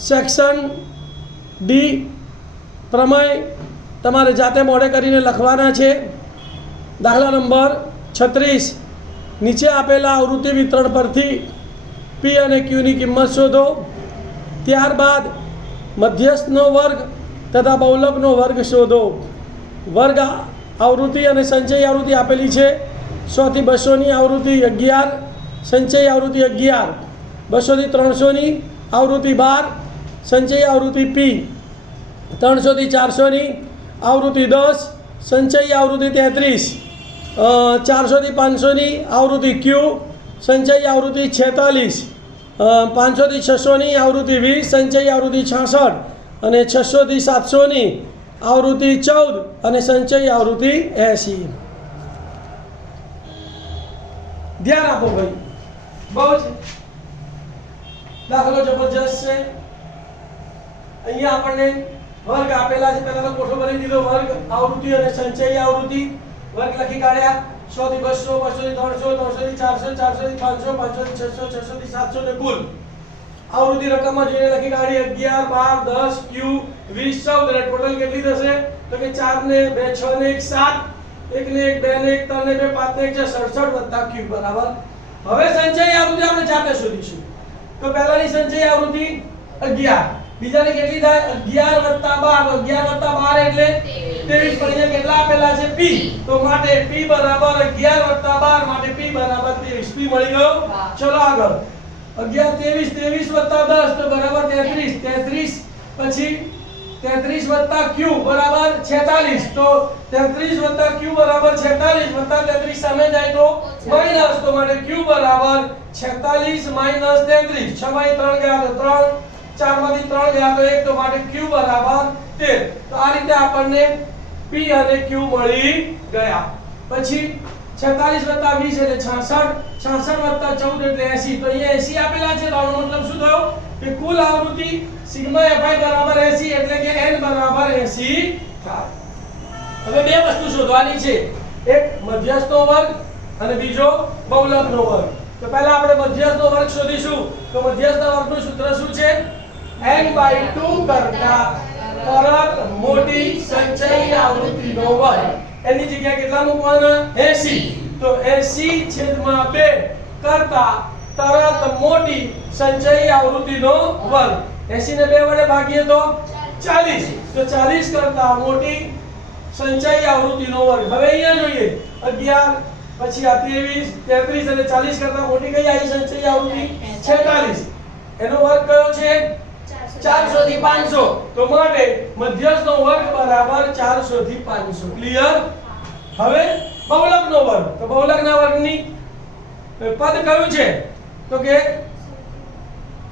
Section D પ્રમેય તમારે જાતે મોઢે કરીને લખવાના છે। દાખલા નંબર 36 નીચે આપેલા આવૃત્તિ વિતરણ પરથી પી અને ક્યુની કિંમત શોધો। ત્યારબાદ મધ્યસ્થનો વર્ગ તથા બહુલકનો વર્ગ શોધો। વર્ગ આવૃત્તિ અને સંચય આવૃત્તિ આપેલી છે। 100 થી 200ની આવૃત્તિ 11, સંચય આવૃત્તિ 11, 200 થી 300ની આવૃત્તિ 12, સંચય આવૃત્તિ પી, 300 થી 400ની આવૃત્તિ 10, સંચય આવૃત્તિ 33, 400 થી 500ની આવૃત્તિ ક્યુ, સંચય આવૃત્તિ 46, 500 થી 600ની આવૃત્તિ 20, સંચય આવૃત્તિ 66 અને 600 થી 700ની આવૃત્તિ 14 અને સંચય આવૃત્તિ 80। ધ્યાન આપો ભાઈ, બહુ જ દાખલો જબરજસ્ત છે। અહીંયા આપણને વર્ગ આપેલા છે, પહેલા તો કોઠો ભરી દીધો, વર્ગ આવૃત્તિ અને સંચય આવૃત્તિ વર્ગ લખી કાઢ્યા। 100 થી 200, 200 થી 300, 300 થી 400, 400 થી 500, 500 થી 600, 600 થી 700 ને કુલ આવૃત્તિ રકમમાં જોઈને લખી કાઢી 11, 12, 10, ક્યુ 20, 14 અને ટોટલ કેટલી થશે તો કે 4 ને 2 6 ને 1 7, 1 ને 1 2 ને 1 3 ને 2 5 ને 1 67 વત્તા ક્યુ બરાબર। હવે સંચય આવૃત્તિ આપણે જાતે શોધીશું। તો પહેલાની સંચય આવૃત્તિ 11, બીજાની કેટલી થાય 11 વત્તા 12, 11 વત્તા 12 એટલે 23, પણ અહીંયા કેટલા આપેલા છે p, તો માટે p બરાબર 11 વત્તા 12 માટે p બરાબર 23, p મળી ગયો। ચલો આગળ 11 23, 23 વત્તા 10 તો બરાબર 33, 33 પછી 33 વત્તા q બરાબર 46, તો 33 વત્તા q બરાબર 46 વત્તા 33 સામે જાય તો માઈનસ, તો માટે q બરાબર 46 માઈનસ 33, 6 માંથી 3 ગયા તો 3, 4 માંથી 3 ગયા તો 1, તો માટે q બરાબર 13। તો આ રીતે આપણને p અને q મળી ગયા। પછી 46 વત્તા 20 એટલે 66, 66 વત્તા 14 એટલે 80, તો અહીંયા 80 આપેલા છે, તો આનો મતલબ શું થયો કે કુલ આવૃત્તિ સિગ્મા fi બરાબર 80 એટલે કે n બરાબર 80 થાય। હવે બે વસ્તુ શોધવાની છે, એક મધ્યસ્થનો વર્ગ અને બીજો બહુલકનો વર્ગ। તો પહેલા આપણે મધ્યસ્થનો વર્ગ શોધીશું। તો મધ્યસ્થના વર્ગનું સૂત્ર શું છે n/2 કરતા તરત મોટી સંચય આવૃત્તિનો વર્ગ। એની જગ્યાએ કેટલા મૂકવાના 80, તો 80/2 કરતા તરત મોટી સંચય આવૃત્તિનો વર્ગ। 80 ને 2 વડે ભાગીએ તો 40, તો 40 કરતા મોટી સંચય આવૃત્તિનો વર્ગ। હવે અહીંયા જોઈએ 11 પછી આ 23, 33 અને 40 કરતા મોટી કઈ આવી સંચય આવૃત્તિ 46, એનો વર્ગ કયો છે 400 થી 500, તો માટે મધ્યસ્થનો વર્ગ બરાબર 400 થી 500। ક્લિયર। હવે બહુલકનો વર્ગ, તો બહુલકના વર્ગની પદ કયું છે તો કે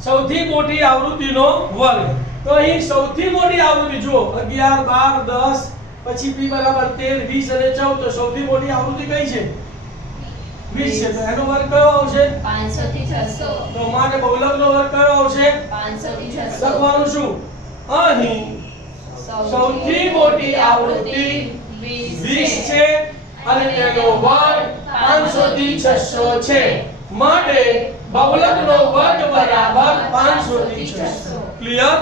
સૌથી મોટી આવૃત્તિનો વર્ગ। તો અહીં સૌથી મોટી આવૃત્તિ જુઓ 11, 12, 10 પછી p બરાબર 13, 20 અને 14, તો સૌથી મોટી આવૃત્તિ કઈ છે 20 છે, તો એનો વર્ગ કયો આવશે 500 થી 600, તો માટે બહુલકનો વર્ગ કયો આવશે 500 થી 600। લખવાનું શું અહીં સૌથી મોટી આવૃત્તિ 20 છે અને તેનો વર્ગ 500 થી 600 છે, માટે બહુલકનો વર્ગ બરાબર 500 થી 600। ક્લિયર।